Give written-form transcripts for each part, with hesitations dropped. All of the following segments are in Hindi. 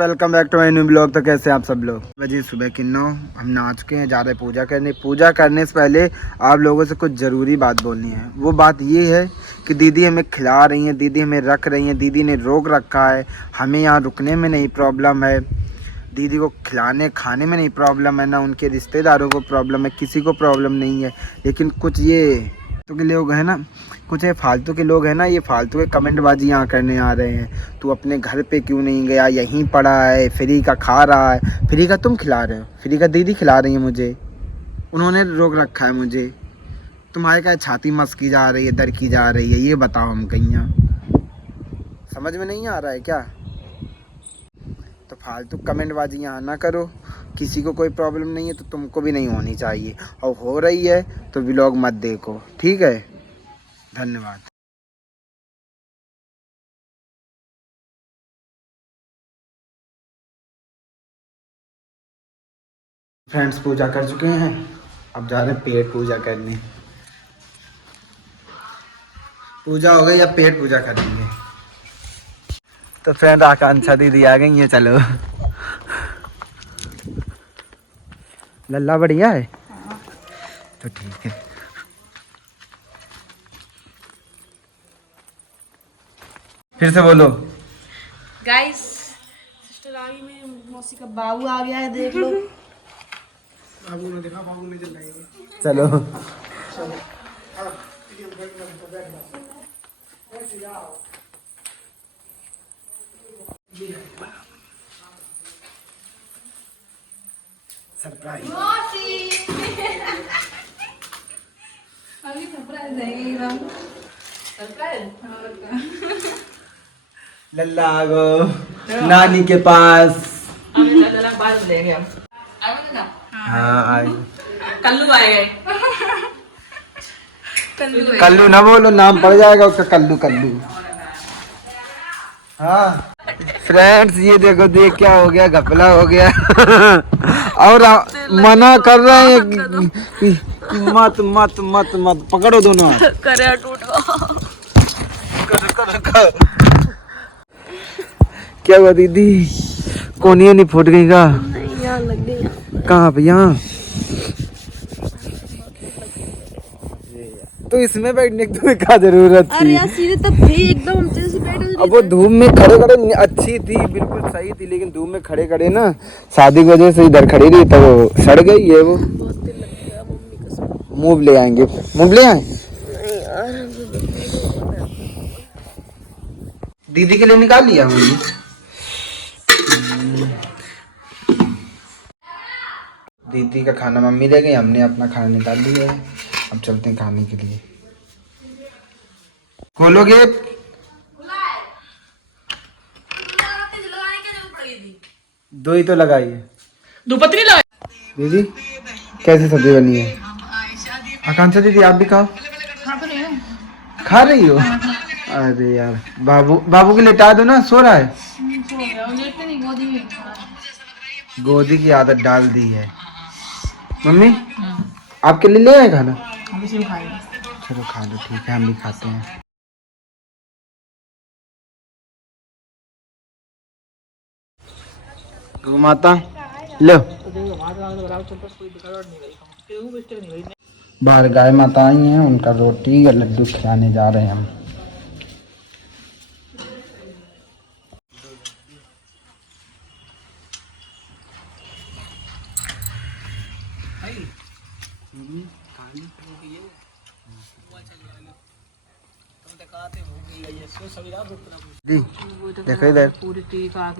Welcome back to my new blog. तो कैसे आप सब लोग? बजे सुबह के 9 हम नहा चुके हैं, जा रहे हैं पूजा करने। पूजा करने से पहले आप लोगों से कुछ ज़रूरी बात बोलनी है। वो बात ये है कि दीदी हमें खिला रही हैं, दीदी हमें रख रही हैं, दीदी ने रोक रखा है। हमें यहाँ रुकने में नहीं प्रॉब्लम है, दीदी को खिलाने खाने में नहीं प्रॉब्लम है, ना उनके रिश्तेदारों को प्रॉब्लम है, किसी को प्रॉब्लम नहीं है। लेकिन कुछ ये तो के लोग हैं ना, कुछ ये फालतू के लोग हैं ना, ये फालतू के कमेंटबाजी यहाँ करने आ रहे हैं। तू अपने घर पे क्यों नहीं गया, यहीं पड़ा है, फ्री का खा रहा है। फ्री का तुम खिला रहे हो, फ्री का दीदी खिला रही है मुझे, उन्होंने रोक रखा है मुझे। तुम्हारे क्या छाती मस की जा रही है, दर की जा रही है, ये बताओ हम कहीं समझ में नहीं आ रहा है क्या? तो फालतू कमेंटबाजी यहाँ ना करो। किसी को कोई प्रॉब्लम नहीं है तो तुमको भी नहीं होनी चाहिए, और हो रही है तो व्लॉग मत देखो, ठीक है? धन्यवाद। फ्रेंड्स पूजा कर चुके हैं, अब जा रहे हैं पेट पूजा करने। पूजा हो गई, अब पेट पूजा करेंगे। तो फ्रेंड आकांक्षा दीदी आ गई है, चलो। लल्ला बढ़िया है तो ठीक है। फिर से बोलो गाइस। सिस्टर आ गई, मेरी मौसी का बाबू आ गया है, देख लो। बाबू ने देखा, बाबू ने जलाएंगे। चलो। सरप्राइज। अभी सरप्राइज देंगे हम। सरप्राइज लल्ला आ गो नानी के पास। लल्ला बाद लेंगे हम। हाँ आए। कल्लू आएगा। कल्लू ना बोलो, नाम पड़ जाएगा उसका, कल्लू कल्लू। हाँ फ्रेंड्स ये देखो, देख क्या हो गया, घपला हो गया। और मना कर रहे हैं कि मत मत मत मत पकड़ो दोनों। करे टूट क्या हुआ दीदी? कोनिया नहीं फूट गई का? नहीं, यहाँ लग गई। कहाँ पे? यहाँ तो इसमें बैठने की तुम्हें क्या जरूरत थी? अरे यार सीधे तब थे एकदम, हम जैसे बैठे। अब वो धूप में खड़े खड़े अच्छी थी, बिल्कुल सही थी, लेकिन धूप में खड़े खड़े ना शादी की वजह से इधर खड़ी रही तो वो सड़ गई है। वो मूव ले आएंगे, मूव ले आए। दीदी के लिए निकाल लिया हमने। दीदी का खाना मम्मी ले गई, हमने अपना खाना निकाल लिया है। अब चलते हैं खाने के लिए। खोलोगे? दो ही तो लगाई है, दो पत्नी लगाई। दीदी कैसी सब्जी बनी है? आकांक्षा दीदी आप भी खाओ। खा रही हो? अरे यार बाबू, बाबू के लेटा दो ना, सो रहा है। गोदी की आदत डाल दी है मम्मी। आपके लिए ले आए खाना? चलो खा लो, ठीक है, हम भी खाते हैं। गौ माता लो। बाहर गाय माता आई हैं, उनका रोटी या लड्डू खिलाने जा रहे हैं हम। देखो इधर,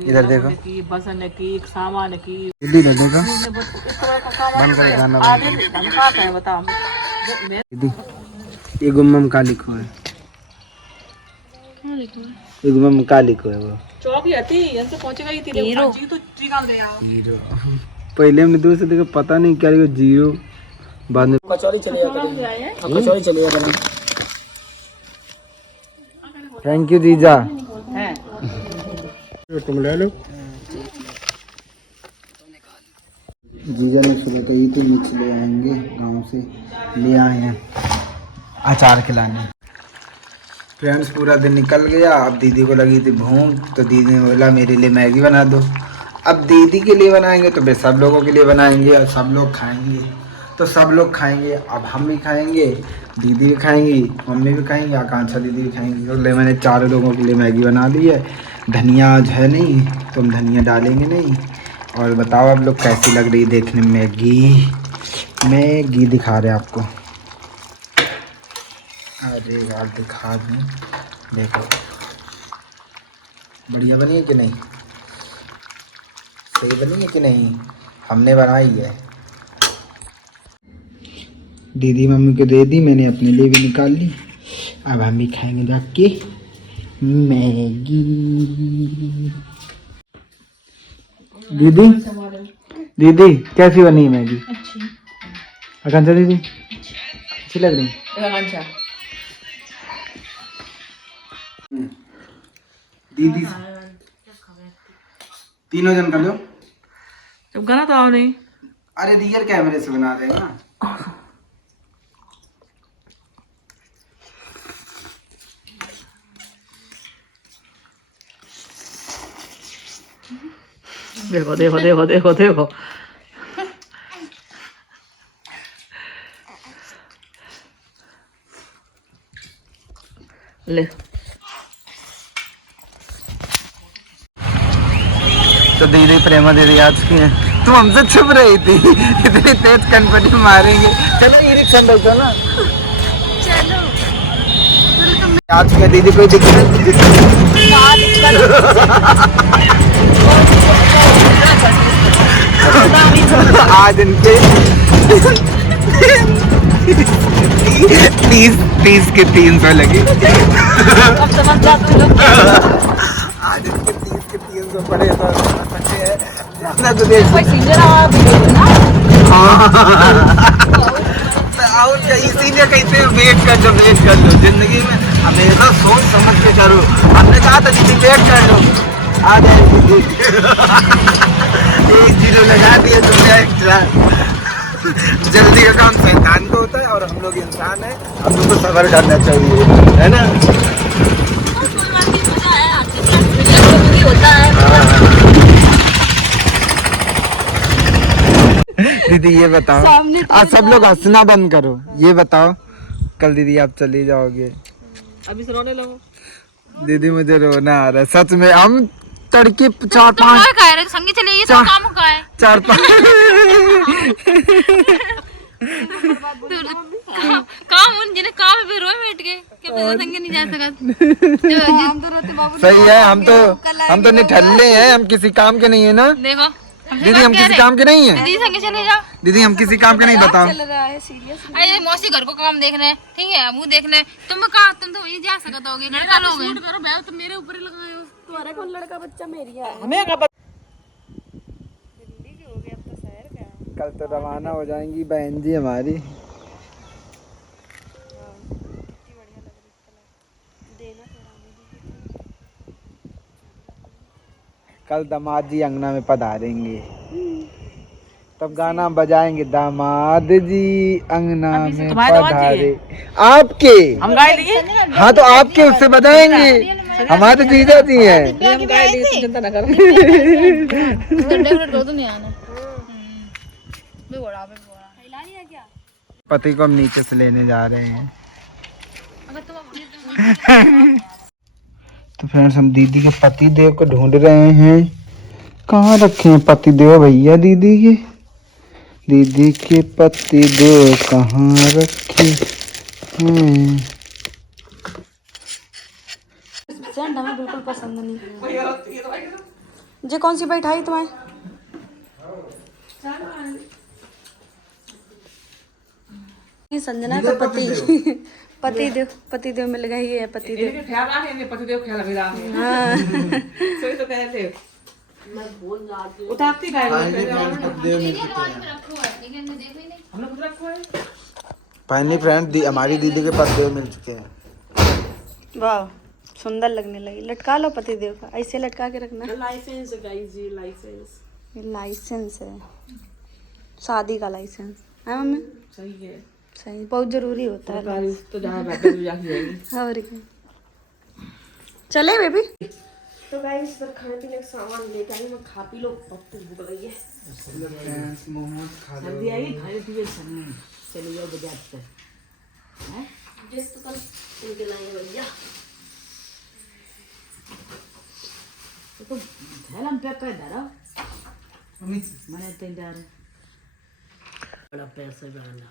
इधर देखो, बसन की सामान की इधर देखो, बंद करे गाना। बताओ दीदी ये गुम्मम का लिखो है, ये गुम्मम का लिखो है। वो चौकी आती यहां से पहुंचेगा ही तेरे हीरो तो निकाल दे यार। हीरो पहले हमने दूर से देखा, पता नहीं क्या लिखो, जीरो। बाद में कचौड़ी चलेगा करेंगे, कचौड़ी चलेगा करेंगे। थैंक यू जीजा। हैं तुम ले लो। जीजा ने सुबह कही थी मिर्च ले आएंगे गांव से, ले आए हैं अचार खिलाने। फ्रेंड्स पूरा दिन निकल गया, अब दीदी को लगी थी भूख तो दीदी ने बोला मेरे लिए मैगी बना दो। अब दीदी के लिए बनाएंगे तो भाई सब लोगों के लिए बनाएंगे और सब लोग खाएंगे, तो सब लोग खाएंगे। अब हम भी खाएंगे, दीदी भी खाएंगी, मम्मी भी खाएंगी, आकांक्षा दीदी भी खाएंगी। तो ले मैंने चारों लोगों के लिए मैगी बना ली है। धनिया आज है नहीं तो हम धनिया डालेंगे नहीं। और बताओ आप लोग कैसी लग रही देखने में मैगी। मैगी दिखा रहे आपको, अरे यार दिखा दूँ, देखो बढ़िया बनी है कि नहीं, सही बनी है कि नहीं, हमने बनाई है। दीदी मम्मी को दे दी, मैंने अपने लिए भी निकाल ली। अब हम भी खाएंगे जाके मैगी। दीदी दीदी कैसी बनी है मैगी? अच्छी। आकांक्षा दीदी अच्छी लग रही है? दीदी तीनों जन कर लो। जब गाना तो आओ नहीं। अरे रियल कैमरे से बना रहे हैं ना। देखो देखो देखो देखो देखो। ले तो दीदी प्रेमा दीदी आज की है, तुम हमसे छुप रही थी। इतनी तेज कनपटी मारेंगे। चलो ई रिक्शा बैठो ना। चलो आज की दीदी कोई दिक्कत आज इनके 30 के 300 लगे। अब समझ जा तुम लोग। आज इनके 30 के 300 पड़े तो बचे हैं ज्यादा तो देख। कोई सिंगर आवा भी ना। और क्या इसीलिए कहते हैं वेट कर लो जिंदगी में हमेशा सोच समझ के करो। हमने कहा था दीदी वेट कर लो, आ जाएगी। 1 जीरो लगा दिए तुमने एक्स्ट्रा। जल्दी का काम शैतान को होता है और हम लोग इंसान है, हम लोग को सब्र करना चाहिए, है ना? दीदी ये बताओ, आज सब लोग हंसना बंद करो। ये बताओ कल दीदी आप चली जाओगे? अभी से रोने लगो। दीदी मुझे रोना आ रहा है सच में। हम तड़के 4-5 संगी चलेगी तो काम का है। 4-5 काम उन जिन्हें काम पे रोए बैठ के क्या पता संगे नहीं जा सकत। हम तो रोते बाबू। सही है, हम तो निठल्ले हैं, हम किसी काम के नहीं है ना। देखो दीदी हम किसी काम के नहीं है। दीदी संगे चले जाओ। दीदी हम किसी काम के नहीं, बताओ। अरे मौसी घर को काम देखने, ठीक है, मुँह देखने। तुम कहा तुम तो वही जा सकत होगे, लड़का लोग हैं। करो भाई, तुम मेरे ऊपर ही लगाए हो। तुम्हारा कौन लड़का बच्चा मेरी है। हमें क्या पता। दिल्ली के हो गए, अब तो शहर का। कल तो रवाना हो जाएंगी बहन जी हमारी। कल दामाद जी अंगना में पधारेंगे, तब गाना बजाएंगे, दामाद जी अंगना में पधारे। आपके हम गाय लिए। हाँ तो आपके उससे बजाएंगे, हमारे जीजा जी हैं। हम गाय लिए, चिंता ना करो। पति को हम नीचे से लेने जा रहे हैं। तो फ्रेंड्स हम दीदी के पति देव को ढूंढ रहे हैं। कहाँ रखे हैं पति देव भैया? दीदी के पति देव कहाँ रखे हैं? हमें बिल्कुल पसंद नहीं। जे कौन सी बैठाई तुम्हें? संजना का पति देव मिल गई है। पति देव हाँ। फाइनली फ्रेंड हमारी दीदी के पति देव मिल चुके हैं। वाह सुंदर लगने लगी। लटका लो पति देव का, ऐसे लटका के रखना। लाइसेंस है गाइस, ये लाइसेंस। ये लाइसेंस है, शादी का लाइसेंस है मम्मी। सही है, सही, बहुत जरूरी होता है। तो जहाँ बैठे तो जाके जाएगी। और क्या, चले बेबी। तो गाइस फिर खाने पीने का सामान लेके आई, मैं खा पी लो, बहुत भूख लगी है। फ्रेंड्स मोमोज खा लो। सर्दी आई खाने पीने समय चले जाओ बाजार से हैं। जिस तो कल इनके लाएंगे भैया। तो थैला में पैक कर दरा मैंने तैयार बड़ा पैसा वाला।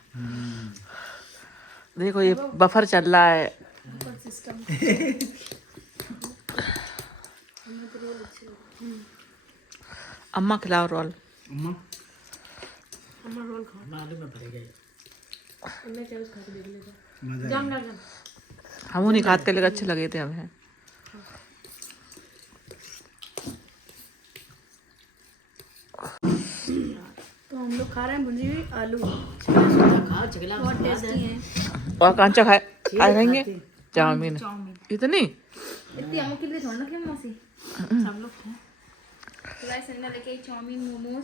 देखो ये बफर चल रहा है। अम्मा खिलाओ रोल। अम्मा अम्मा रोल खाओ। मालूम है पड़ेगा मैं क्या उस खा के देख लेता। मजा जाम ना जाम। हम नहीं खाते लेकिन अच्छे लगे थे हमें। तो हम लोग खा रहे हैं भुंजी हुई आलू, बहुत टेस्टी है। और कांचा खाए आए रहेंगे चाउमीन इतनी इतनी हम के लिए थोड़ा ना क्या मौसी सब लोग हैं। तो गाइस हमने लेके आई चाउमीन मोमोज